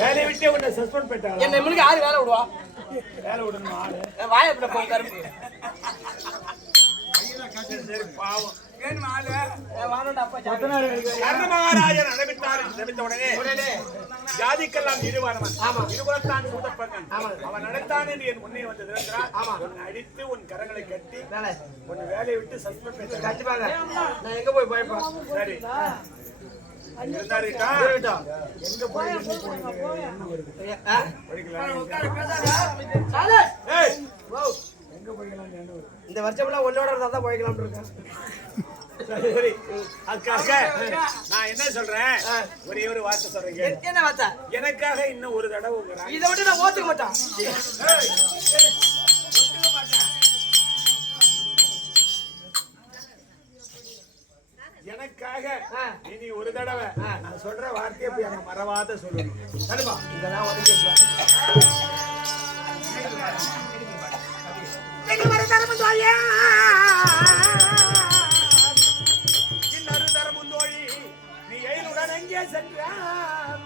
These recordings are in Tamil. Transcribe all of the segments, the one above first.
வேலையை விட்டு உன்னை சஸ்பெண்ட் பண்ணிட்டாங்க. என்ன இவனுக்கு யாரு வேலை விடுவா? வேலை விடணும் ஆளு. வாய எப்படி போய் கருப்பு. சரி பாவம். மகாராஜன் நடப்பித்த உடனே ஜாதிக்கெல்லாம் இருவானவன் இருகுலத்தான் சூதப்பண்ணன் அவன் நடத்தான் என்று என் முன்னே வந்து உன்னை அடித்து உன் கரங்களை கட்டி உன் வேலையை விட்டு சஸ்பெண்ட் பண்ண கண்டிப்பாங்க. நான் எங்க போய் பயப்பேன். சரி எங்க போய் இந்த வருஷம் ஒன்னோட தான் போய்க்கலாம் இருக்கேன். சரி அதுக்காக நான் என்ன சொல்றேன், ஒரே ஒரு வார்த்தை சொல்றீங்க. என்ன வார்த்தை? எனக்காக இன்னும் ஒரு தடவை இதை விட்டு நான் ஓத்துக்க மாட்டேன். எனக்காக இனி ஒரு தடவை நான் சொல்ற வார்த்தையை போய் அங்க மறவாத சொல்லணும். சரிப்பா, இதெல்லாம் இன்னொரு தரமும் தோழி நீ எயிலுடன் எங்கே சென்றான்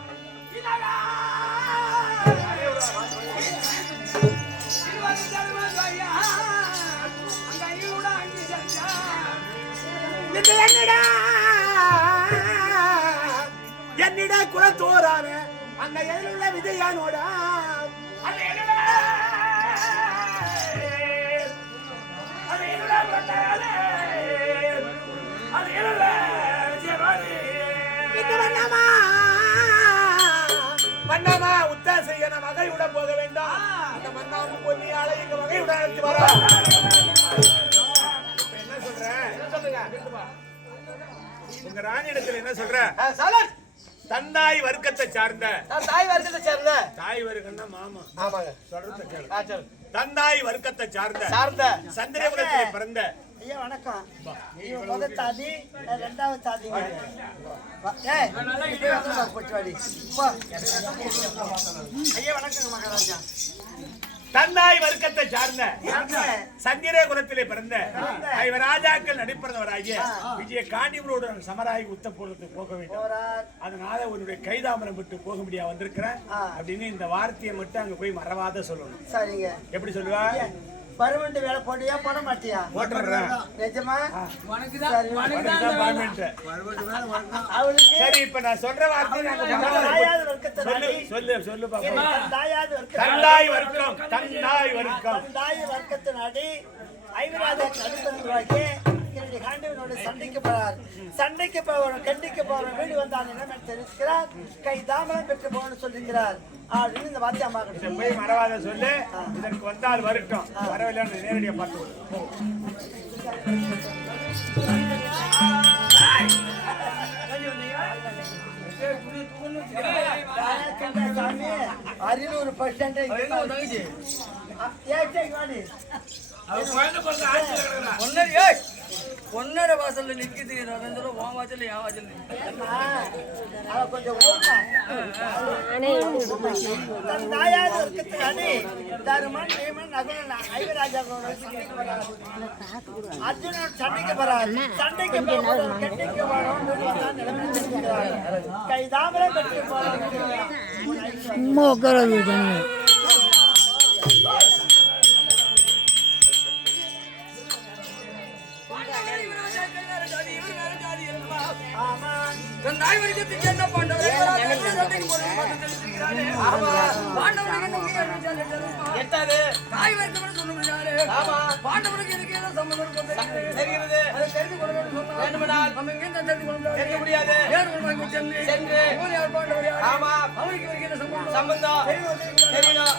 என்னிட குலத்தோரான அந்த எயிலுள்ள விஜயானோட மன்னமா உத்தாசை என வகையுடன் போக வேண்டாம். அந்த மன்னாவும் பொன்னியால எங்க வகையுடன் அழைத்து வர. என்ன சொல்றேன், உங்க ராணியிடத்தில் என்ன சொல்ற? தந்தாய் வர்க்கத்தை சார்ந்த தாய் வர்க்கத்தை சேர்ந்த தாய் வர்க்கம்னா மாமா. ஆமாங்க, சொல்றது கேளு. தந்தாய் வர்க்கத்தை சார்ந்த சந்திரகுலத்திலே பிறந்த ஐயா வணக்கம். முதல் சாதி, ரெண்டாவது சாதிங்க. ஐயா வணக்கங்க மகாராஜா. தந்தாய் வர்க்கத்தை சார்ந்த சந்திரகுலத்திலே பிறந்த ராஜாக்கள் நடிப்பிறந்தவராகிய விஜய காண்டிவரோடு சமராகி உத்தப்பூர்வத்துக்கு போக வேண்டும். அதனால உன்னுடைய கைதாமரம் விட்டு போக முடியா வந்திருக்கிறேன் அப்படின்னு இந்த வார்த்தையை மட்டும் அங்க போய் மறவாத சொல்லணும். சரிங்க. எப்படி சொல்லுவா? பர்மனெண்ட் வேலை போட்டியா போட மாட்டியா? போட்டுறேன். நிஜமா? சரி, இப்ப நான் சொல்ற வார்த்தை சொல்லு சொல்லு பாப்போம். தந்தாய் வர்க்கம் தந்தாய் வர்க்கம் தந்தாய் வர்க்கத்தினாடி ஐவராஜா நடுத்தரவாகி காண்டிவனோடு சண்டைக்கு போறார். சண்டைக்கு போவரும் கண்டிக்கு போவரும் வீடு வந்தான் என்ன தெரிவிக்கிறார். கை தாமரம் பெற்று போகணும்னு சொல்லுகிறார். அப்படின்னு இந்த வார்த்தை அம்மா போய் மறவாத சொல்லு. இதற்கு வந்தால் வரட்டும், வரவில்லை நேரடியா பார்த்து பொன்னட வாசல்ல நிக்குது. உன் வாசல்ல என் வாசல் கொஞ்சம் தாயார் தருமன் பீமன் ஐவராஜாவோட அர்ஜுனன் சண்டைக்கு போறார். சண்டைக்கு போறோம் கெட்டிக்கு போறோம் கைதாமரை பெற்று போறோம். தாய் வர்க்கத்துக்கு என்ன பாண்டவர் தாய் வர்க்கம் சொல்ல முடியாது. பாண்டவருக்கு எனக்கு ஏதோ சம்பந்தம் தெரிகிறது. அதை தெரிந்து கொள்ள வேண்டும். நம்ம எங்க தெரிந்து கொள்ள முடியாது. சென்று பாண்டவர் அவருக்கு என்ன சம்பந்தம் தெரியணும்.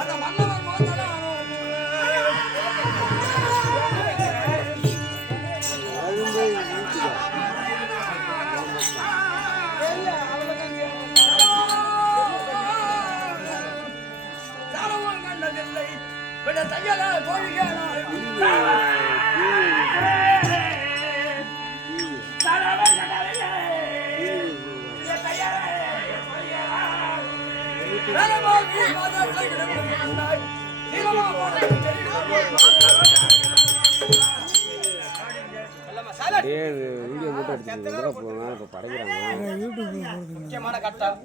அந்த மன்னவன் மோதலானோ சாரவன் கண்டதில்லை விட தையலா கோழிகளா வீடியோ மட்டும் எடுத்துட்டு போனா இப்போ படைக்கிறாங்க முக்கியமான கட்டம்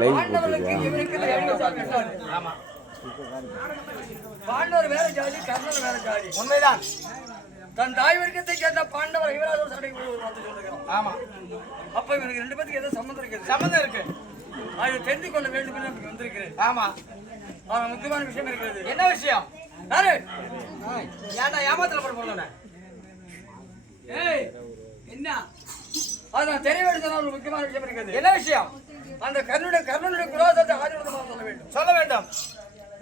லைவ் ஆமா பாண்டவர் வேற ஜாதி கர்ணன் வேற ஜாதி உண்மைதான் தன் தாய் வர்க்கத்தை சேர்ந்த பாண்டவர் யுவராஜர் சண்டைக்கு வந்து சொல்லுகிறோம் ஆமா அப்ப இவருக்கு ரெண்டு பேருக்கு ஏதோ சம்பந்தம் இருக்கு அது தெரிந்து கொள்ள வேண்டும் என்று வந்திருக்கிறேன் ஆமா முக்கியமான விஷயம் இருக்கிறது என்ன விஷயம் யாரு ஏன்டா ஏமாத்தல போறேன் ஏய் என்ன அதான் தெரிய வேண்டும் ஒரு முக்கியமான விஷயம் இருக்கிறது என்ன விஷயம் அந்த கர்ணனுடைய குலோசத்தை ஆதிவிரதமாக சொல்ல வேண்டும்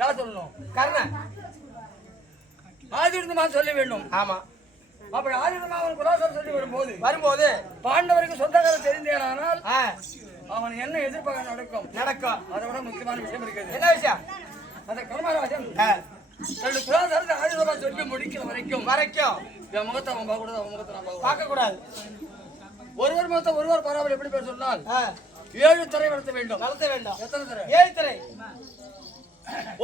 யார் சொல்லணும் கர்ணன் ஆதிவிரதமாக சொல்ல வேண்டும் ஆமா அப்படி ஆதிவிரதமாக அவன் குலோசம் சொல்லி வரும்போது பாண்டவருக்கு சொந்தக்காரர் தெரிந்தேனால் அவன் என்ன எதிர்பார்க்க நடக்கும் அதை விட முக்கியமான விஷயம் இருக்குது என்ன விஷயம் அந்த கர்மராஜன் ரெண்டு குலோசரத்தை ஆதிவிரதமாக சொல்லி முடிக்கிற வரைக்கும் என் முகத்தை அவன் பார்க்கக்கூடாது அவன் முகத்தை நான் பார்க்கக்கூடாது ஒருவர் முகத்தை ஒருவர் பரவாயில்ல எப்படி பேர் சொன்னால் 7 திரை நடத்த வேண்டும் எத்தனை திரை 7 திரை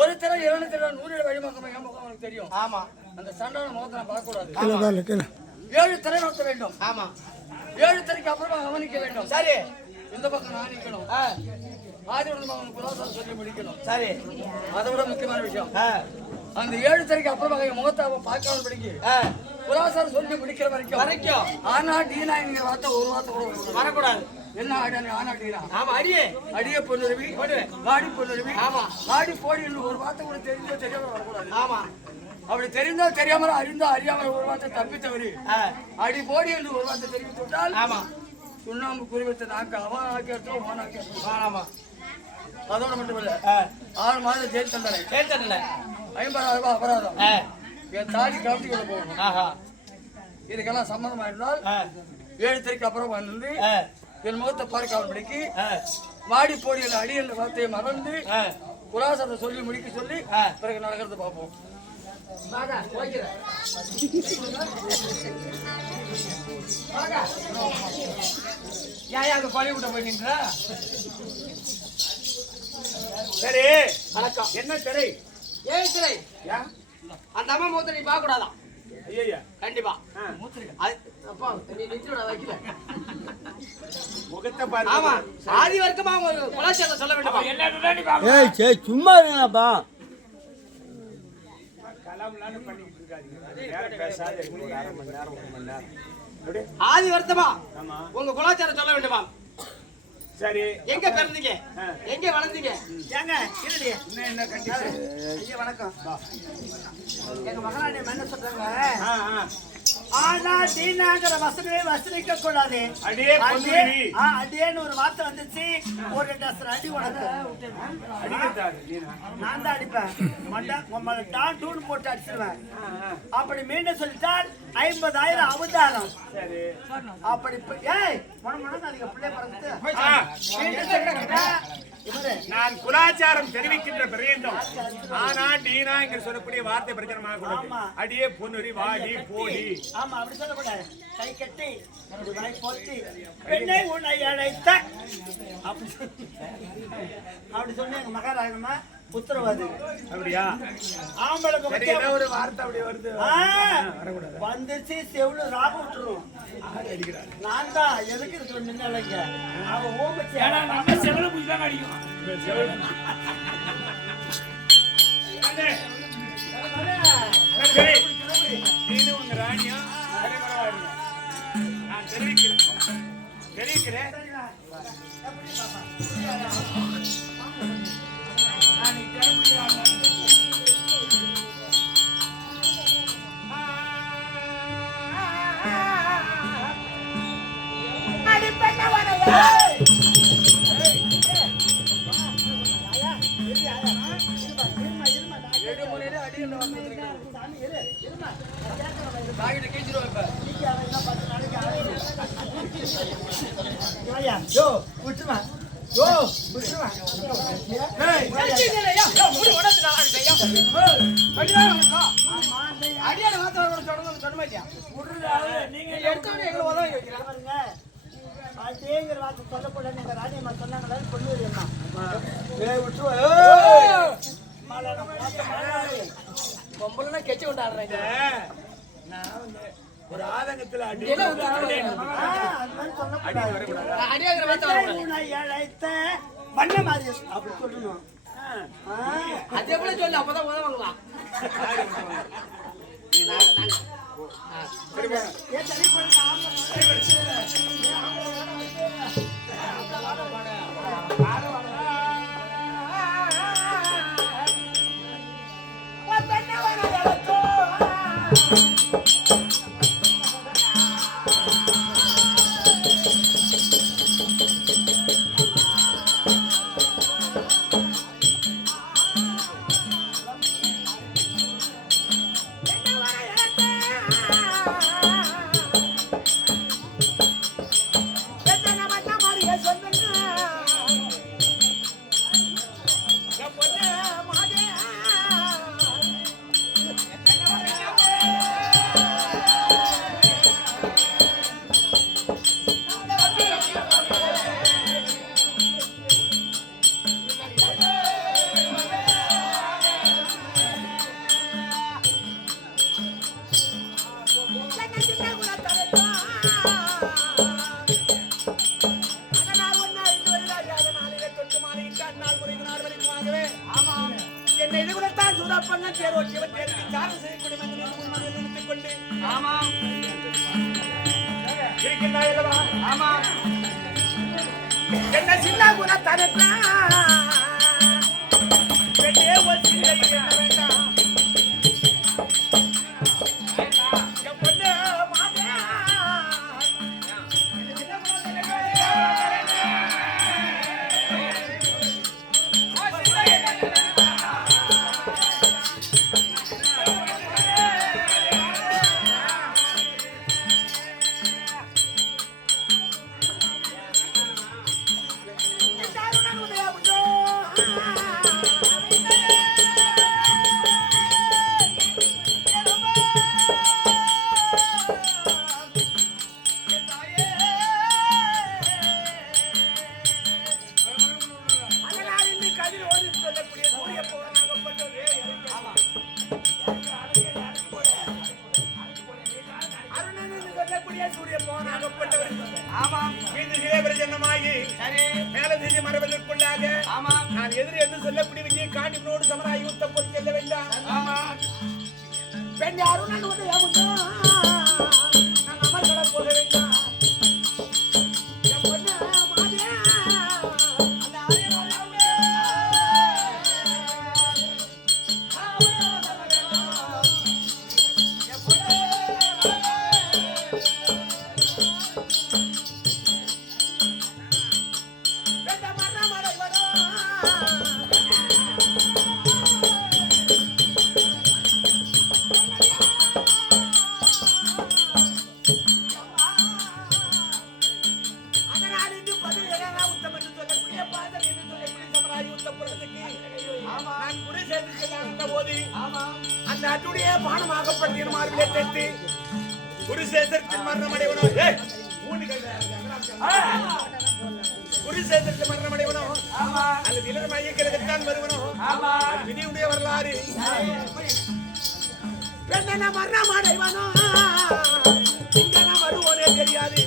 ஒரு திரை 2 திரை 100 வழிமுகம் என் முகம் உனக்கு தெரியும் ஆமா அந்த சண்டான முகத்தை நான் பார்க்கக்கூடாது 7 திரை நடத்த வேண்டும் ஆமா 7 திரைக்கு அப்புறமா கவனிக்க வேண்டும் சரி இந்த பக்கம் நான் நிற்கணும் ஆதிவிரதமாக அவனுக்கு குலோசம் சொல்லி முடிக்கணும் சரி அதை விட முக்கியமான விஷயம் அந்த 7 திரைக்கு அப்புறமா என் முகத்தை அவன் பார்க்காமல் படிக்க குலோசம் சொல்லி முடிக்கிற வரைக்கும் ஆனா டீனா என்கிற வார்த்தை ஒரு வார்த்தை கூட வரக்கூடாது என்ன ஆனா டீனா ஆமா அடியே பொண்ணுருவி வாடி பொண்ணுருவி ஆமா வாடி போடி ஒரு வார்த்தை கூட தெரிஞ்சோ தெரியாம வரக்கூடாது ஆமா அப்படி தெரிந்தோ தெரியாமல அறிந்தோ அறியாமல் ஒரு வார்த்தை தப்பி தவறி அடி போடி என்று ஒரு வார்த்தை தெரிவித்து விட்டால் ஆமா சுண்ணாம்பு குறிவித்த நாக்கு அவன் ஆக்கியோ ஓன் ஆக்கியோ ஆமா அதோட மட்டும் இல்ல 6 மாதம் ஜெயில் தண்டனை 50,000 ரூபாய் அபராதம் என் தாடி கவுட்டி கொள்ள போகணும் இதுக்கெல்லாம் சம்மதமா இருந்தால் 7 திரைக்கு அப்புறம் வந்து என் முகத்தை பார்க்காமல் படிக்கி வாடி போடியில் அடியல் வார்த்தையை மறந்து குலாசத்தை சொல்லி முடிக்க சொல்லி பிறகு நடக்கிறது பார்ப்போம் பள்ளிக்கூட்ட போய் நின்ற சரி வணக்கம் என்ன திரை 7 திரை அந்த அம்மா மூத்த நீ பார்க்க கூடாதான் ஐயா கண்டிப்பா அப்பா நீ நிச்சயோட வைக்கல முகத்தை பாரு ஆமா ஆதி வர்க்கமா ஒரு குலாச்சாரத்தை சொல்ல வேண்டும் ஏய் சும்மா இருங்கப்பா கலாம்லான்னு பண்ணிட்டு இருக்காதீங்க யாரும் பேசாதே ஒரு அரை மணி நேரம் 1 மணி நேரம் ஆதி வர்த்தமா ஆமா உங்க குலாச்சாரம் சொல்ல வேண்டுமா சரி எங்க பிறந்தீங்க எங்க வளர்ந்தீங்க ஏங்க இருடி என்ன கண்டிஷன் ஐயா வணக்கம் எங்க மகனாடி என்ன சொல்றாங்க ஆ ஆனா டீனாங்கிற வசனமே வசனிக்க கூடாது அடியே பொண்ணுருவி அடியேன்னு ஒரு வார்த்தை வந்துச்சு ஒரு டசர் அடி உனக்கு அடிக்கிறாரு நீனா நான் தான் அடிப்பேன் உங்களை டான் டூன் போட்டு அடிச்சிருவேன் அப்படி மீண்டும் சொல்லிட்டால் 50,000 அவதாரம் சரி அப்படி ஏய் மொன அதிக பிள்ளை பறந்து நான் குலாச்சாரம் தெரிவிக்கின்ற பிரியந்தம் ஆனா டீனா இங்க சொல்லக்கூடிய வார்த்தை பிரச்சனமாக கூடாது அடியே பொண்ணுரி வாடி போடி ஆமா அப்படி சொல்லக்கூடாது கை கட்டி வாய் போத்தி பெண்ணை உன்னை அழைத்த அப்படி சொன்ன எங்க மகாராஜமா உத்தரவாதி அப்படியா ஆம்பளை முக்கியம் ஒரு வார்த்தை அப்படி வருது வந்துச்சு செவ்வளவு ராப விட்டுரும் நான் தான் எதுக்கு இருக்கிற முன்னாங்க அவன் ஓமச்சு நம்ம செவ்வளவு புடி தான் அடிக்கும் நீனு உங்க ராணியா நான் தெரிவிக்கிறேன் அடி என்ன வந்து சாமி இரு இருமா நான் கேட்கறேன் பாக்கெட் கீச்சிடுவேன் இப்ப நீங்க அவன் 10 நாளைக்கு ஆயா யோ விட்டுமா யோ விட்டுமா ஏய் கீச்சிங்கலையா முடி உடைச்சு நான் அடிச்சையா அடியால வாத்த வர சொன்னது இல்லையா நீங்க எடுத்தவனே எங்களை உதவி வைக்கிறீங்க அதேங்கிற வார்த்தை சொல்லக்கூடாது நீங்க ராணியம்மா சொன்னாங்களா கொள்ளுவீங்க ஏய் விட்டுவா பொம்பளைனா கெச்சி கொண்டு ஆடுறாங்க நான் வந்து ஒரு ஆதங்கத்துல அடி அடியாகிற வாத்த பண்ண மாதிரி அப்படி சொல்லணும் அதே போல சொல்லு அப்பதான் உதவாங்களா என்னை எதிர்கொண்டால் சூதாப்பங்க தேர்வோட்டியவர் தேர்வுக்கு சாரம் செய்யக்கூடிய மனிதனை நினைத்துக் கொண்டு ஆமா இருக்கின்றாய் அல்லவா? ஆமா என்ன சின்ன குணத்தனத்தா பெண்ணே ஒரு சிந்தை என்ன வேண்டாம் என் பொண்ணு மாதா நான் எதிரி என்று சொல்லக்கூடிய விஜய் காண்டினோடு சமராய் யுத்தம் போட்டு செல்ல வேண்டாம். பெண் யாரும் நான் வந்து நான் அமர்களை போக வேண்டாம். என் பொண்ணு மாதே அந்த குருசேத்திரத்தில் மரணம் அடைவனோ குருசேத்திரத்தில் மரணம் அடைவனோ அல்லது இளம் ஐயக்கிறதுத்தான் வருவனோ விதியுடைய வரலாறு பெண்ண மரணம் அடைவனோ இங்க நான் வருவோனே தெரியாது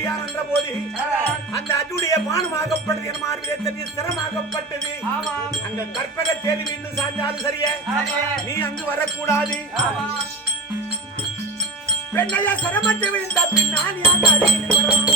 செய்யான் என்ற போது அந்த அஜுடைய பானமாகப்பட்டது என் மார்பிலே தெரிஞ்சு சிரமாகப்பட்டது. அந்த கற்பக தேடி நின்று சாஞ்சாலும் சரியே, நீ அங்கு வரக்கூடாது. பெண்ணையா சிரமத்தை விழுந்த பின் நான் யாங்க அருகில் வரணும்.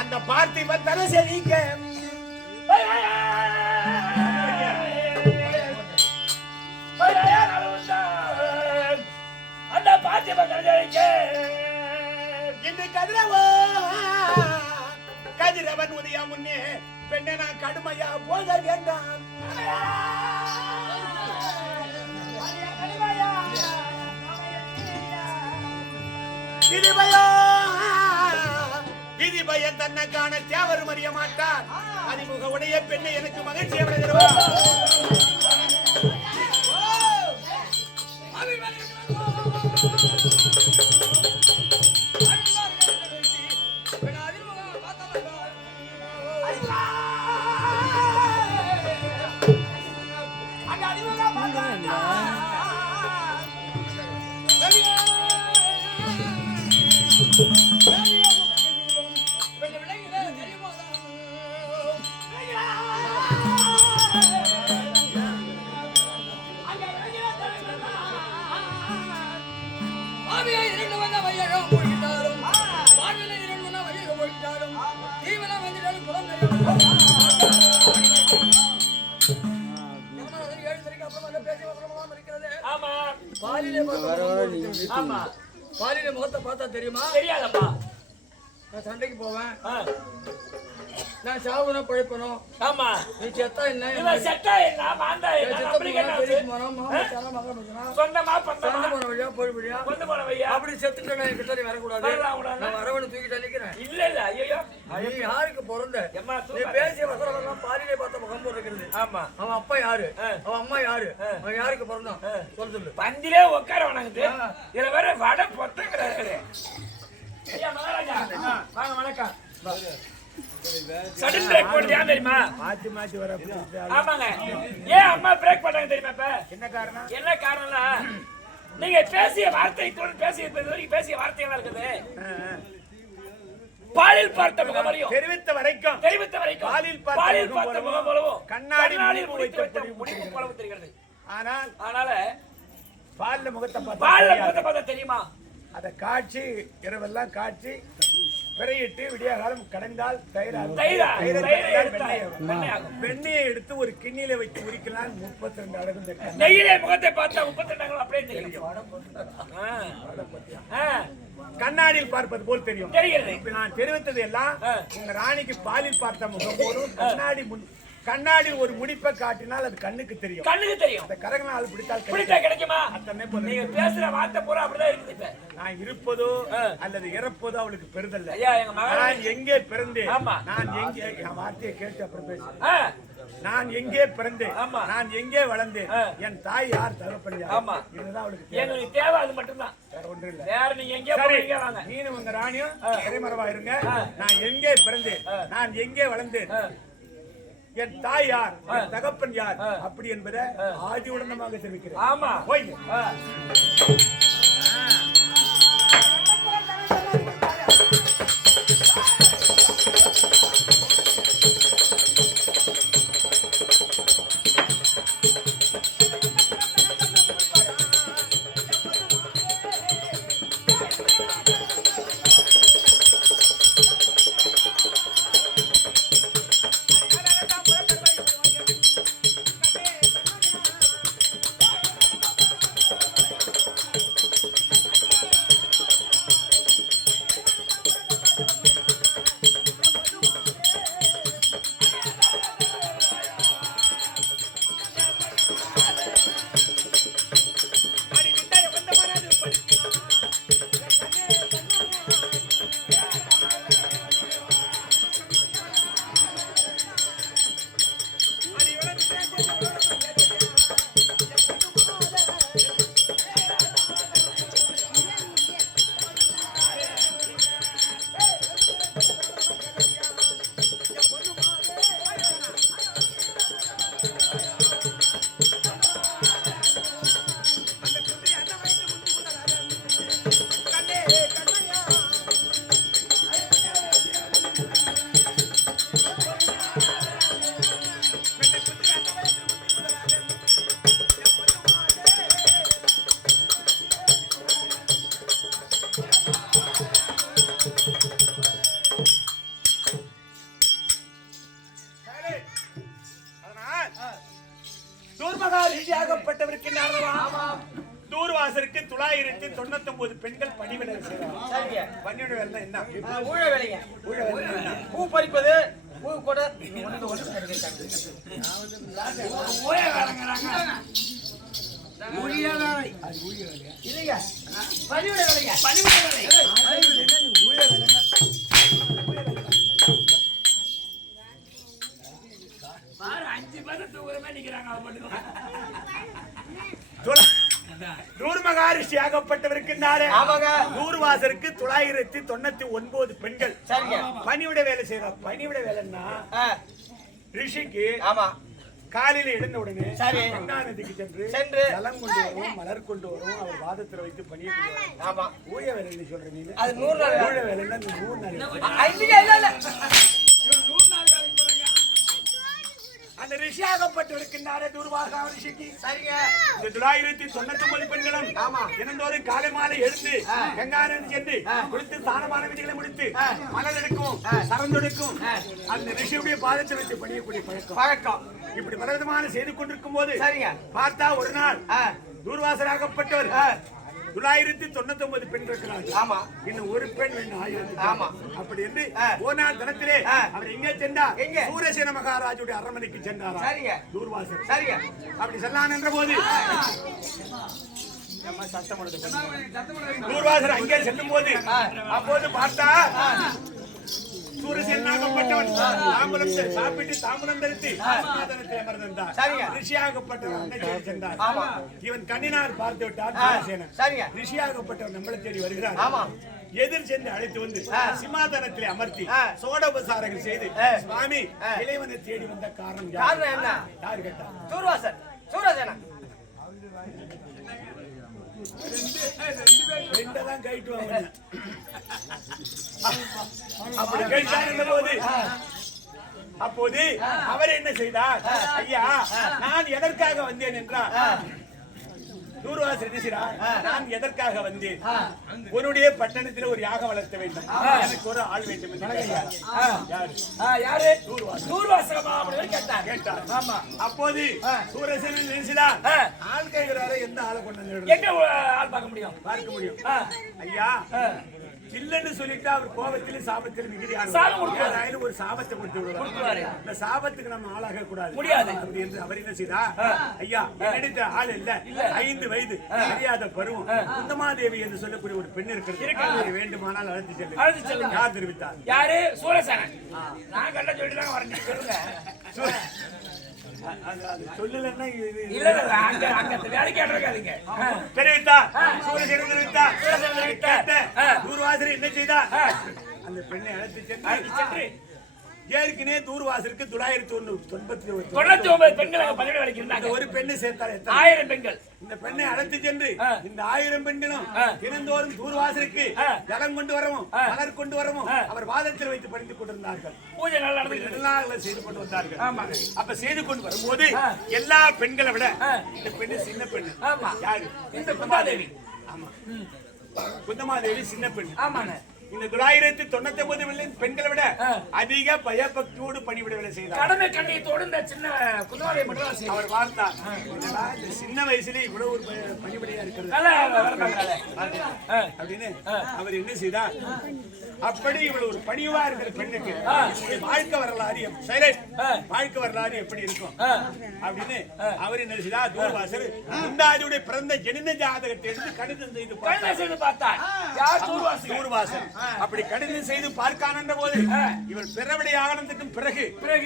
அந்த பார்த்திபன் தர செலிக்க அந்த பார்த்திபன் தர செலிக்க இந்த கதிரவன் உதயா முன்னே பெண்ணை நான் கடுமையா போக வேண்டாம். விதிபயன் தன்னை காண தேவரும் அறிய மாட்டார். அறிமுக உடைய பெண்ணை எனக்கு மகிழ்ச்சியை விளைகிறோம். பாலின முகத்தை பார்த்தா தெரியுமா? தெரியாதப்பா. நான் சண்டைக்கு போவேன், நான் சாவுனா பழைப்பனும். ஆமா, நீ செத்தா என்ன, செத்தா என்ன, மாந்தா என்ன, சொந்தமா போன வழியா போய்விடியா, அப்படி செத்துட்டு நான் கிட்ட நீ வரக்கூடாது. நான் வரவனை தூக்கிட்டு அழிக்கிறேன். இல்ல இல்ல, ஐயோ நீ யாருக்கு பிறந்த? நீ பேசிய வசனம் பாலினை பார்த்த முகம் போல் இருக்கிறது. ஆமா, அவன் அப்பா யாரு, அவன் அம்மா யாரு, அவன் யாருக்கு பிறந்தான் சொல்லு சொல்லு. பந்திலே உட்கார வணங்குது, இதுல வேற வடை பொத்துக்கிறாரு. ஐயா மகாராஜா வாங்க, வணக்கம். சடன் பிரேக் போட்டு ஏன் தெரியுமா? மாத்தி மாத்தி வர. ஆமாங்க, ஏன் அம்மா பிரேக் பண்ணாங்க தெரியுமா? இப்ப என்ன காரணம்? என்ன காரணம்னா, நீங்க பேசிய வார்த்தை பேசிய வார்த்தைகளா இருக்குது. பாலில் பார்த்த முகம் வரையும் தெரிவித்த வரைக்கும் பாலில் பார்த்த முகம் போலவும் கண்ணாடி முடிவு போலவும் தெரிகிறது. ஆனால் பால்ல முகத்தை பார்த்தா தெரியுமா? அதை காட்சி இரவெல்லாம் காட்சி பிறையிட்டு விடிய காலம் கடந்தால் பெண்ணையை எடுத்து ஒரு கிண்ணியில வச்சு உரிக்கலாம். 32 அழகு நெய்யிலே முகத்தை பார்த்தா 32 அழகு அப்படியே தெரியும். கண்ணாடியில் பார்ப்பது போல் தெரியும். இப்ப நான் தெரிவித்தது எல்லாம் உங்க ராணிக்கு பாலில் பார்த்த முகம் போலும் கண்ணாடி ஒரு முடிப்பை காட்டினால் அது கண்ணுக்கு தெரியும். அந்த கரங்களால் பிடித்தா கிடைக்குமா? நீங்க பேசுற வார்த்தை பூரா அப்படிதான் இருக்குது. நான் இருப்பதோ அல்லது இறப்பதோ அவளுக்கு பெறுதல்ல. நான் எங்கே பிறந்தேன், நான் எங்கே, என் வார்த்தையை கேட்டு அப்புறம் பேசுறேன். நான் எங்கே பிறந்தேன், நான் எங்கே வளர்ந்தேன், என் தாய் யார், தகப்பன் யார், இதுதான் அவளுக்கு தேவை. அது மட்டும்தான், வேற ஒன்றும் இல்ல. வேற நீங்க எங்கே வாங்க, நீனும் உங்க ராணியும் இறைமரவா இருங்க. நான் எங்கே பிறந்தேன், நான் எங்கே வளர்ந்தேன், என் தாய் யார், என் தகப்பன் யார், அப்படி என்பதை ஆதி உடனமாக தெரிவிக்கிறேன். ஆமா, போய் தூர்மகா ரிஷியாகப்பட்டவருக்கு தூர்வாசருக்கு 999 பெண்கள் பணிவிடை செய்றாங்க. பணிவிடை வேலை என்ன? ஊழ வேலைங்க. ஊழ வேலை என்ன? பூ பறிப்பது, பூ கூட இல்லைங்க. பணிவிடை வேலைங்க. பணிவிடை வேலை. ஊழ வேலை பாரு 5 பேர் தூக்குறமே நிக்கிறாங்க அவ மட்டும். தூர்மகா ரிஷியாகப்பட்டவருக்கு தூர்வாசருக்கு 999 பெண்கள் சரிங்க. பணிவிடை வேலை செய்யறாங்க. பணிவிடை வேலைன்னா ரிஷிக்கு ஆமா காலையில எழுந்த உடனே சரி கங்கா நதிக்கு சென்று ஜலம் கொண்டு வரும், மலர் கொண்டு வரும், அவர் பாதத்துல வைத்து பணியை கொண்டு வரும். ஆமா ஊழ வேலை சொல்ற நீங்க அது 100 நாள் ஊழ வேலைன்னா 100 நாள். இல்ல அந்த ரிஷியாகப்பட்டிருக்கின்றாரே தூர்வாசா ரிஷிக்கு சரிங்க. இந்த 999 பெண்களும் ஆமா தினந்தோறும் காலை மாலை எழுந்து கங்கா நதி சென்று குளித்து ஸ்நானமான விதிகளை முடித்து மலர் எடுக்கும், சரந்தொடுக்கும் அந்த ரிஷியுடைய பாதத்தை வைத்து பணியக்கூடிய பழக்கம். இப்படி பலவிதமான செய்து கொண்டிருக்கும் போது சரிங்க பார்த்தா ஒரு நாள் தூர்வாசராகப்பட்டவர் 999 பெண் இருக்கிறார்கள். ஆமா இன்னும் ஒரு பெண் இன்னும் 1000. ஆமா அப்படி என்று ஒரு நாள் தினத்திலே அவர் எங்கே சென்றார்? சூரசேன மகாராஜுடைய அரண்மனைக்கு சென்றார். சரிங்க தூர்வாசர் சரிங்க. அப்படி செல்லான் என்ற போது தூர்வாசர் அங்கே செல்லும் போது அப்போது பார்த்தா சூரசேனாகப்பட்டவன் தாம்பூலம் சாப்பிட்டு தாம்பூலம் தரித்து சிம்மாசனத்தில் அமர்ந்திருந்தார். ரிஷியாகப்பட்டவன் அன்னை தேடி சென்றார். இவன் கண்ணினார் பார்த்து விட்டார் சூரசேனன். ரிஷியாகப்பட்டவன் நம்மளை தேடி வருகிறார். எதிர் சென்று அழைத்து வந்து சிம்மாசனத்திலே அமர்த்தி சோடோபசாரங்கள் செய்து சுவாமி இளைவனை தேடி வந்த காரணம் என்ன? யாரு கேட்டா? தூர்வாசர் சூரசேனன். ரெண்டதான் கைட்டுவாங்க. அப்படி கைட்டான போது அப்போது அவர் என்ன செய்தார்? ஐயா நான் எதற்காக வந்தேன் என்றார். தூர்வாசர் என்ன செய்தார்? நான் எதற்காக வந்தேன்? உன்னுடைய பட்டணத்தில் ஒரு யாக வளர்த்த வேண்டும், எனக்கு ஒரு ஆள் வேண்டும் என்று யாரு? தூர்வாசகமா கேட்டார். அப்போது சூரசேனன் நினைச்சார், ஆள் கேட்கிறாரு, எந்த ஆளை கொண்டு எங்க ஆள் பார்க்க முடியும்? ஐயா இல்லன்னு சொல்லிட்டு அவர் கோபத்திலே சாபத்தில் மிகுதியாக ஒரு சாபத்தை கொடுத்து விடுவார். இந்த சாபத்துக்கு நம்ம ஆளாக கூடாது அப்படி என்று அவர் என்ன செய்தார்? ஐயா என்னிடத்த ஆள் இல்ல, 5 வயது தெரியாத பருவம் குந்தமாதேவி என்று சொல்லக்கூடிய ஒரு பெண் இருக்கிறது, வேண்டுமானால் அழைத்து செல்லுங்கள். யார் தெரிவித்தார்? யாரு? சூரசேனன். நான் கண்ட சொல்லிட்டு வரேன், சொல்லுங்க. சொல்லலன்னா தெரிவித்தார். தூர்வாசர் என்ன செய்தார்? அந்த பெண்ணை அழைத்து சென்று ஏற்கனவே தூர்வாசருக்கு 999 பெண்கள் பணிவிடை வேலைக்கு இருந்தாங்க. ஒரு பெண்ணை சேர்த்தார். 1000 பெண்கள். இந்த பெண்ணை அழைத்து சென்று இந்த 1000 பெண்களும் தினந்தோறும் தூர்வாசருக்கு ஜலம் கொண்டு வரவும், மலர் கொண்டு வரவும் அவர் வாதத்தில் வைத்து படித்துக் கொண்டிருந்தார்கள். பூஜை நல்லா செய்து கொண்டு வந்தார்கள். அப்ப செய்து கொண்டு வரும்போது எல்லா பெண்களை விட இந்த பெண்ணு சின்ன பெண்ணு. யாரு? இந்த குந்தமாதேவி. ஆமா, குந்தமாதேவி சின்ன பெண்ணு. ஆமாண்ணே. இந்த 999 பெண்களை விட அதிக பயபக்தியோடு பணிவிட வேலை செய்தார். கடமை கண்ணியத்தோடு இந்த சின்ன குந்தமாதேவி மட்டும் அவர் பார்த்தார், இந்த சின்ன வயசுல இவ்வளவு ஒரு பணிவிடையா இருக்கிறது அப்படின்னு அவர் என்ன செய்தார்? அப்படி இவ்வளவு ஒரு பணிவா இருக்கிற பெண்ணுக்கு வாழ்க்கை வரலாறு எப்படி இருக்கும் அப்படின்னு அவர் என்ன செய்தார்? தூர்வாசர் குந்தாதியுடைய பிறந்த ஜனித ஜாதகத்தை எடுத்து கணிதம் செய்து பார்த்தார். தூர்வாசர் அப்படி கடிதம் செய்து பார்க்கான போது இவர் பிறவிடை ஆனந்தத்துக்கும் பிறகு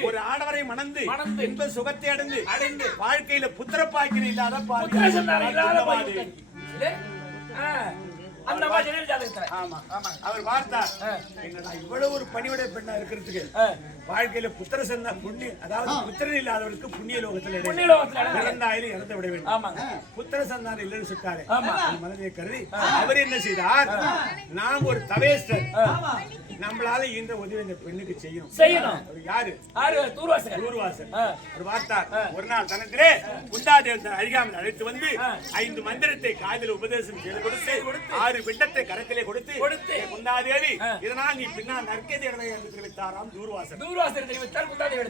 ஒரு ஆடவரை மணந்து இன்ப சுகத்தை அடைந்து வாழ்க்கையில புத்திரப்பாக்கின இல்லாத அவர் பார்த்தார். இவ்வளவு ஒரு பணிவிடை பெண்ணா இருக்கிறதுக்கு வாழ்க்கையில புத்திர சந்தா புண்ணிய, அதாவது புத்திரன் இல்லாதவருக்கு புண்ணிய லோகத்தில் இறந்தாயிலும் இறந்து விட வேண்டும். புத்திர சந்தானம் இல்லைன்னு சொல்லிட்டாரு. மனதை கருதி அவர் என்ன செய்தார்? நாம் ஒரு தவேஸ்டர், நம்மளால இந்த உதவி இந்த பெண்ணுக்கு செய்யணும். அவர் யாரு? தூர்வாசர். தூர்வாசர். ஒரு வார்த்தார். ஒரு நாள் தனத்திலே குந்தாதேவன் அருகாமல் அழைத்து வந்து 5 மந்திரத்தை காதில் உபதேசம் செய்து கொடுத்து 6 பிண்டத்தை கரத்திலே கொடுத்து குந்தாதேவி இதனால் நீ பின்னால் நற்கதி அடைய என்று தெரிவித்தாராம் தூர்வாசர்.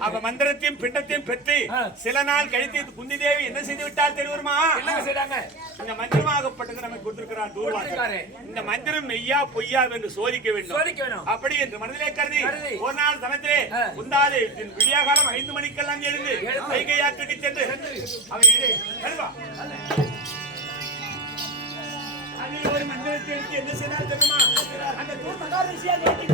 அவ மந்திரத்தையும் பிண்டத்தையும் பெற்று சில நாள் கழித்து குந்தி தேவி என்ன செய்து விட்டால் தெரியுமா? இந்த மந்திரமாகப்பட்டது நமக்கு கொடுத்திருக்கிறார் தூர்வாசர். இந்த மந்திரம் மெய்யா பொய்யா என்று சோதிக்க வேண்டும். அப்படி என்று மனதிலே கருதி ஒரு நாள் தனத்திலே குந்தாதே விடியாகாலம் 5 மணிக்கெல்லாம் எழுந்து வைகை யாத்திரைக்கு சென்று அவன் அதில் ஒரு மந்திரத்தை எடுத்து என்ன செய்தால் தெரியுமா? அந்த தூர் மகாரிஷியா நோக்கி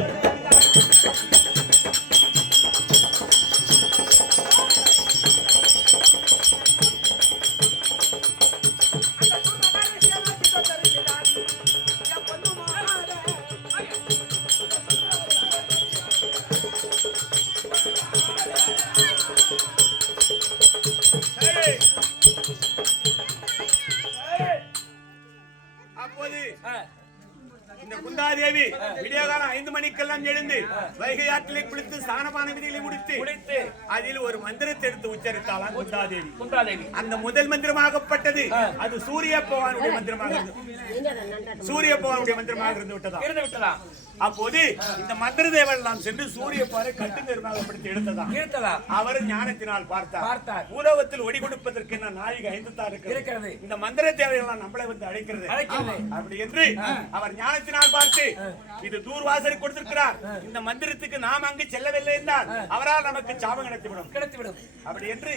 குந்தாதேவி விடியகாலம் 5 மணிக்கெல்லாம் எழுந்து வைகை ஆற்றிலே குளித்து ஸ்நானபான விதிகளை முடித்து அதில் ஒரு மந்திரத்தை எடுத்து உச்சரித்தாளாம் குந்தாதேவி. அந்த முதல் மந்திரமாகப்பட்டது அது சூரிய பகவானுடைய மந்திரமாக இருந்து விட்டதா. அப்போது இந்த மந்திர தேவன் எல்லாம் சென்று சூரிய பாறை கட்டுங்கருமாகப்படுத்தி எடுத்ததா. அவர் ஞானத்தினால் பார்த்தார். பூலோகத்தில் ஒடி கொடுப்பதற்கு என்ன நாயக 5 தான் இருக்கிறது. இந்த மந்திர தேவையெல்லாம் நம்மளை வந்து அழைக்கிறது. அப்படி என்று அவர் ஞானத்தினால் பார்த்து இது தூர்வாசரை கொடுத்திருக்கிறார். இந்த மந்திரத்துக்கு நாம் அங்கு செல்லவில்லை என்றால் அவரால் நமக்கு சாபம் கிடைத்துவிடும். அப்படி என்று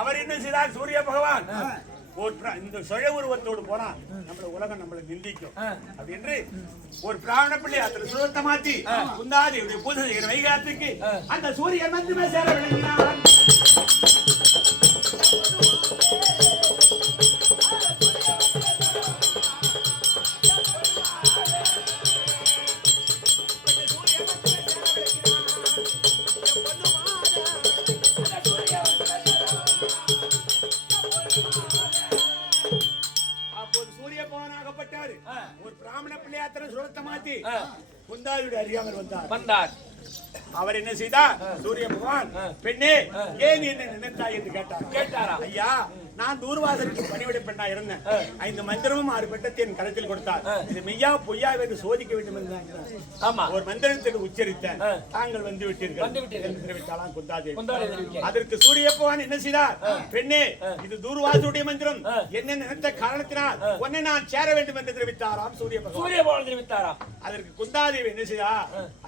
அவர் என்ன செய்தார்? சூரிய பகவான் இந்த சுய உருவத்தோடு போனா நம்மள உலகம் நம்மளை நிந்திக்கும். அப்படி என்று ஒரு பிராமண பிள்ளை அதில் சுரத்தை மாத்தி குந்தாதி பூஜை செய்கிற வைகாத்துக்கு அந்த சூரியன் மந்திரமே சேர விளங்கினான். ஒரு பிராமண பிள்ளையாத்திர சுரத்தை மாத்தி குந்தாதியுடைய அறியாமல் வந்தார். அவர் என்ன செய்தார்? சூரிய பகவான் பெண்ணே ஏன் என்ன நினைத்தாய் என்று கேட்டாரா? ஐயா நான் தூர்வாசருக்கு பணிவிடை பெண்ணா இருந்தேன். 5 மந்திரமும் 6 பெட்டத்தை என் கருத்தில் கொடுத்தார். இது மெய்யா பொய்யா என்று சோதிக்க வேண்டும் என்று ஒரு மந்திரத்தை உச்சரித்தேன். தாங்கள் வந்து விட்டீர்கள் என்று தெரிவித்தாலாம் குந்தாதேவி. அதற்கு சூரிய பகவான் என்ன செய்தார்? பெண்ணே இது தூர்வாசருடைய மந்திரம். என்ன நினைத்த காரணத்தினால் உன்னை நான் சேர வேண்டும் என்று தெரிவித்தாராம் சூரிய பகவான். அதற்கு குந்தாதேவி என்ன செய்தா?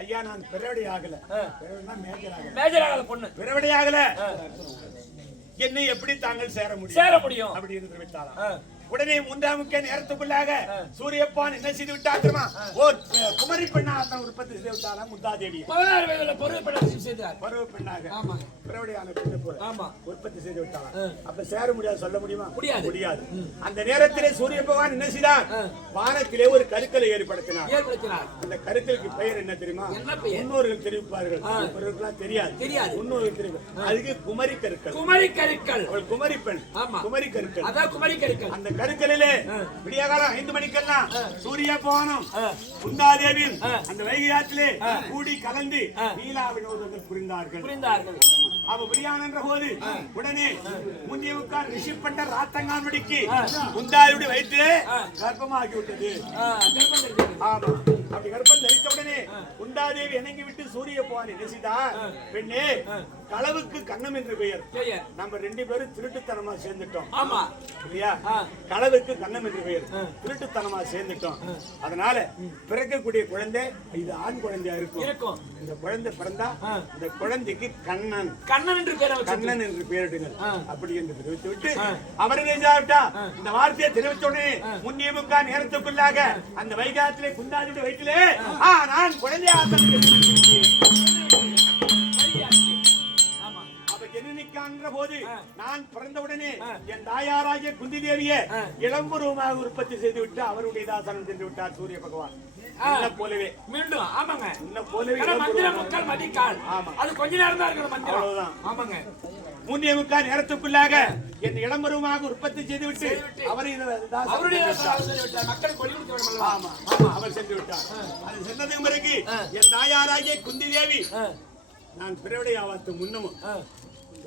ஐயா நான் பிறவடி ஆகல. பிறவடி ஆகல. என்னை எப்படி தாங்கள் சேர முடியும் அப்படி என்று தெரிவித்தாராம். உடனே முந்தாமுக்க நேரத்துக்குள்ளாக சூரியப்பான் என்ன செய்து விட்டார் தெரியுமா? ஓர் குமரி பெண்ணாக உற்பத்தி செய்து விட்டாராம் குந்தாதேவி. 16 வயதுல பருவ பெண்ணாக பிறவடியான பெண்ணை போல உற்பத்தி செய்து விட்டாராம். அப்ப சேர முடியாது சொல்ல முடியாது. அந்த நேரத்திலே சூரிய பகவான் என்ன செய்தார்? வானத்திலே ஒரு கருக்கலை ஏற்படுத்தினார். அந்த கருக்கலுக்கு பெயர் என்ன தெரியுமா? முன்னோர்கள் தெரிவிப்பார்கள், இவர்களுக்கெல்லாம் தெரியாது. முன்னோர்கள் தெரிவிப்பார். அதுக்கு குமரி கருக்கல். குமரி பெண், குமரி கருக்கல். அந்த கருக்கலிலே விடியகாலம் 5 மணிக்கெல்லாம் சூரிய பகவானும் குந்தாதேவியும் அந்த வைகை ஆற்றிலே கூடி கலந்து லீலா வினோதங்கள் புரிந்தார்கள். அவ பிரியான் என்ற போது உடனே முந்தியவுக்கார் ரிஷிப்பட்ட ராத்தங்கான்படிக்கு குந்தாதியுடைய வயிற்றிலே கர்ப்பமாகி விட்டது. ஆமா, அப்படி கர்ப்பம் தரித்த உடனே குந்தாதேவி இணங்கி விட்டு சூரிய பகவான் என்ன செய்தார்? பெண்ணே களவுக்கு கண்ணம் என்று பெயர். நம்ம 2 பேரும் திருட்டுத்தனமா சேர்ந்துட்டோம். ஆமா இல்லையா? களவுக்கு கண்ணம் என்று பெயர். திருட்டுத்தனமா சேர்ந்துட்டோம். அதனால பிறக்கக்கூடிய குழந்தை இது ஆண் குழந்தையா இருக்கும். இந்த குழந்தை பிறந்தா இந்த குழந்தைக்கு கண்ணன் என்று பெயரிடுங்கள் அப்படி என்று தெரிவித்து விட்டு அவர் இந்த வார்த்தையை தெரிவித்த உடனே முன்னியமுக்கா நேரத்துக்குள்ளாக அந்த வைகாத்திலே குந்தாதியுடைய வயிற்றிலே நான் குழந்தையாக போது நான் பிறந்தவுடனே என் தாயாராகிய குந்தி தேவியை இளம்புருவமாக உற்பத்தி செய்து விட்டு அவருடைய தாசனம் சென்று விட்டார் சூரிய பகவான். போலவே மீண்டும் மந்திரம் மக்கள் மதிக்கால் அது கொஞ்ச நேரம் தான் இருக்கிற மந்திரம். ஆமாங்க. 3:45 நேரத்துக்குள்ளாக என் இளம்பருவமாக உற்பத்தி செய்துவிட்டு அவரை அவருடைய மக்களுக்கு ஒளி கொடுக்க வேண்டும் அல்லவா? ஆமா ஆமா அவர் சென்று விட்டார். அது சென்றதுக்கு பிறகு என் தாயாராகிய குந்தி தேவி நான் பிறவிடை ஆவாத்து முன்னமும்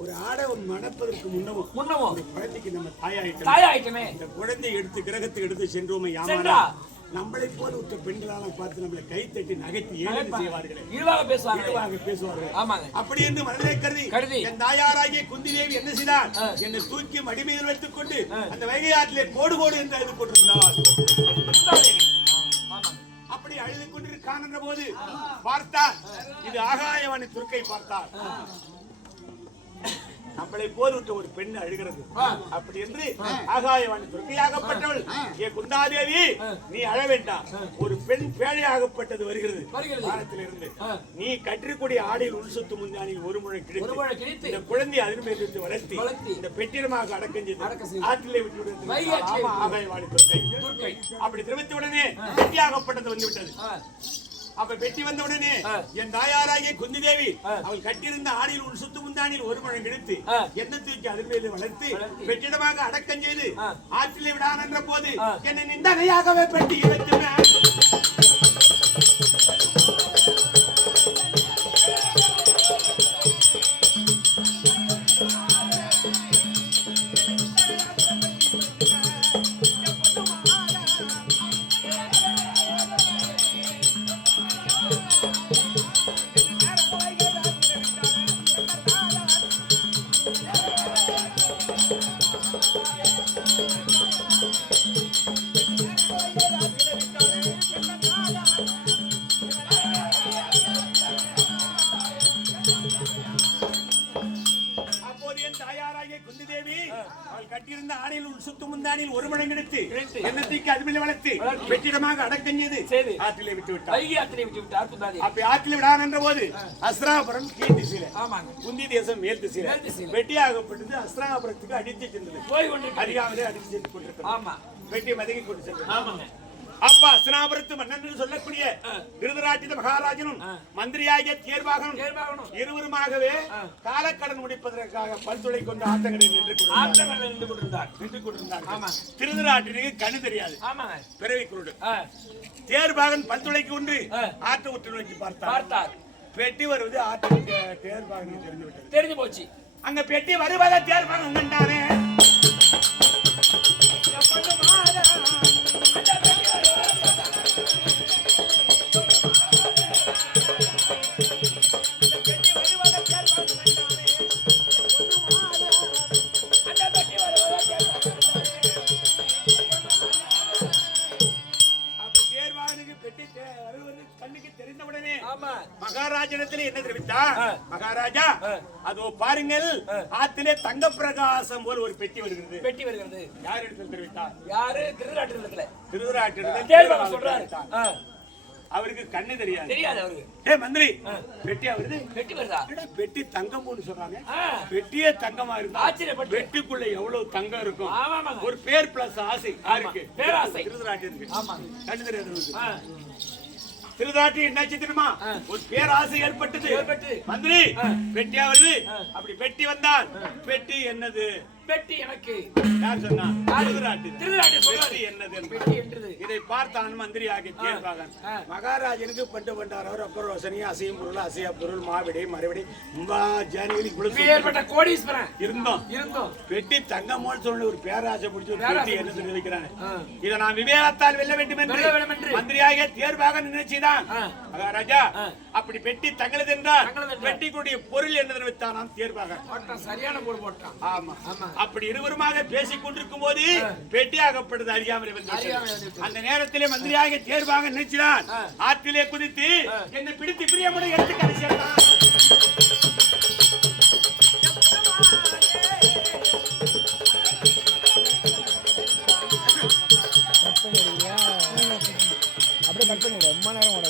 ஒரு ஆடவன் மணப்பதற்கு முன்னமும் இந்த குழந்தைக்கு நம்ம தாயாயிட்டமே. இந்த குழந்தையை எடுத்து கிரகத்துக்கு எடுத்து சென்றோமே யாமாரா நம்மளை போல உற்ற பெண்களால் பார்த்து நம்மளை கை தட்டி நகைத்து ஏழு செய்வார்களே, இழிவாக பேசுவார்கள். அப்படி என்று மனதை கருதி என் தாயாராகிய குந்தி தேவி என்ன செய்தார்? என்னை தூக்கி மடிமையில் வைத்துக் கொண்டு அந்த வைகை ஆற்றிலே கோடு கோடு என்று அழுது கொண்டிருந்தார். அப்படி அழுது கொண்டிருக்கான் போது பார்த்தார், இது ஆகாயவாணி துர்க்கை பார்த்தார். நம்மளை போல் விட்டு ஒரு பெண் அழுகிறது. அப்படி என்று ஆகாயவாணி துர்க்கையாகப்பட்டவள், ஏ குந்தாதேவி நீ அழ வேண்டாம், ஒரு பெண் பேழையாகப்பட்டது வருகிறது வானத்திலிருந்து. நீ கற்றிக்கூடிய ஆடையில் உள்சுத்து முந்தானில் ஒரு முறை கிடைத்து இந்த குழந்தையை அதிர்மையிலிருந்து வளர்த்தி இந்த பெட்டிடமாக அடக்கம் செய்து ஆற்றிலே விட்டு விடுகிறது ஆகாயவாணி துர்க்கை. அப்படி தெரிவித்த உடனே பெட்டியாகப்பட்டது வந்து விட்டது. அப்ப பெட்டி வந்த உடனே என் தாயாராகிய குந்தி தேவி அவள் கட்டியிருந்த ஆடியில் உள் சுத்து முந்தானில் ஒரு முழம் எடுத்து என்ன தூக்கி அதிர்மையில வளர்த்து வெற்றிடமாக அடக்கம் செய்து ஆற்றிலே விடான் என்ற போது என்னை நிந்தனையாகவே பெட்டியை வைத்துள்ளேன். கட்டியிருந்த ஆடையில் சுத்து முந்தானில் ஒரு மணி எடுத்து எண்ணத்துக்கு அதுமையில வளர்த்து வெற்றிடமாக அடக்கம் செய்து ஆற்றிலே விட்டு விட்டார். அப்படி ஆற்றிலே விடான் என்ற போது அஸ்ராபுரம் கீழ் திசையில, குந்தி தேசம் மேல் திசையில வெட்டியாகப்பட்டது. அஸ்ராபுரத்துக்கு அடித்து சென்றது. அறியாமலே அடித்து சென்று கொண்டிருக்கிறது. வெட்டி மதகி கொண்டு சென்றது. அப்பா அஸ்தினாபுரத்து மன்னன் சொல்லக்கூடிய திருதராட்டிர மகாராஜனும் மந்திரியாகிய தேர்வாகனும் இருவருமாகவே காலக்கடன் முடிப்பதற்காக பல்துளை கொண்டு ஆட்டங்களில் நின்று கொண்டிருந்தார். திருதராட்டிற்கு கண்ணு தெரியாது, பிறவி குருடு. தேர்வாகன் பல்துளைக்கு ஒன்று ஆற்று உற்று நோக்கி பார்த்தார். பெட்டி வருவது ஆற்று தேர்வாகனுக்கு தெரிஞ்சு போச்சு. அங்க பெட்டி வருவதை தேர்வாகன் கண்டானே. மகாராஜனத்தில் என்ன தெரிவித்தார்? மகாராஜா அதோ பாருங்கள், ஆத்திலே தங்க பிரகாசம் போல் ஒரு பெட்டி வருகிறது. யார் இடத்தில் தெரிவித்தார்? யாரு? திருதராட்டிரத்தில் சொல்றாரு. அவருக்கு கண்ணு தெரியாது. ஏ மந்திரி, பெட்டியா வருது? பெட்டி வருதா? பெட்டி தங்கம் போன்னு சொல்றாங்க. பெட்டியே தங்கமா இருக்கு. ஆச்சரியப்பட்டு பெட்டிக்குள்ள எவ்வளவு தங்கம் இருக்கும். ஒரு பேர் பிளஸ் ஆசை. யாருக்கு? பேராசை. திருதராட்டிரத்துக்கு கண்ணு தெரியாது. திருதாட்டி என்னாச்சு தெரியுமா? ஒரு பேராசை ஏற்பட்டது. மந்திரி, பெட்டியா வருது. அப்படி பெட்டி வந்தால் பெட்டி என்னது? பெட்டி எனக்கு. யார் சொன்னா? திருதராட்டி சொல்றாரு. என்னது பெட்டி? இதை பார்த்தான் மந்திரி ஆகிய தேர்வாகன். மகாராஜனுக்கு பட்டு பண்டாரவர் அப்பர் ரோசனி அசையும் பொருள் அசையா பொருள் மாவிடை மறுபடி கோடீஸ்வரன் இருந்தோம். பெட்டி தங்கமோல் சொல்லி ஒரு பேராசை பிடிச்சி ஒரு பெட்டி என்ன சொல்லி வைக்கிறாங்க. இதை நான் விவேகத்தால் வெல்ல வேண்டும் என்று மந்திரியாகிய தேர்வாகன் நினைச்சுதான் மகாராஜா அப்படி பெட்டி தங்களது என்றால் பெட்டிக்குடைய பொருள் என்னது வைத்தான் தேர்வாகன். சரியான பொருள் போட்டான். ஆமா. அப்படி இருவருமாக பேசிக் கொண்டிருக்கும் போது பெட்டியாகப்பட்டது அறியாமல் வந்து அந்த நேரத்திலே மந்திரியாக தேர்வாக நினைச்சான். ஆற்றிலே குதித்து என்னை பிடித்து பிரியமுடைய எடுத்து கடைசியான். அப்படியே கட் பண்ணிடு. ரொம்ப நேரம் ஓட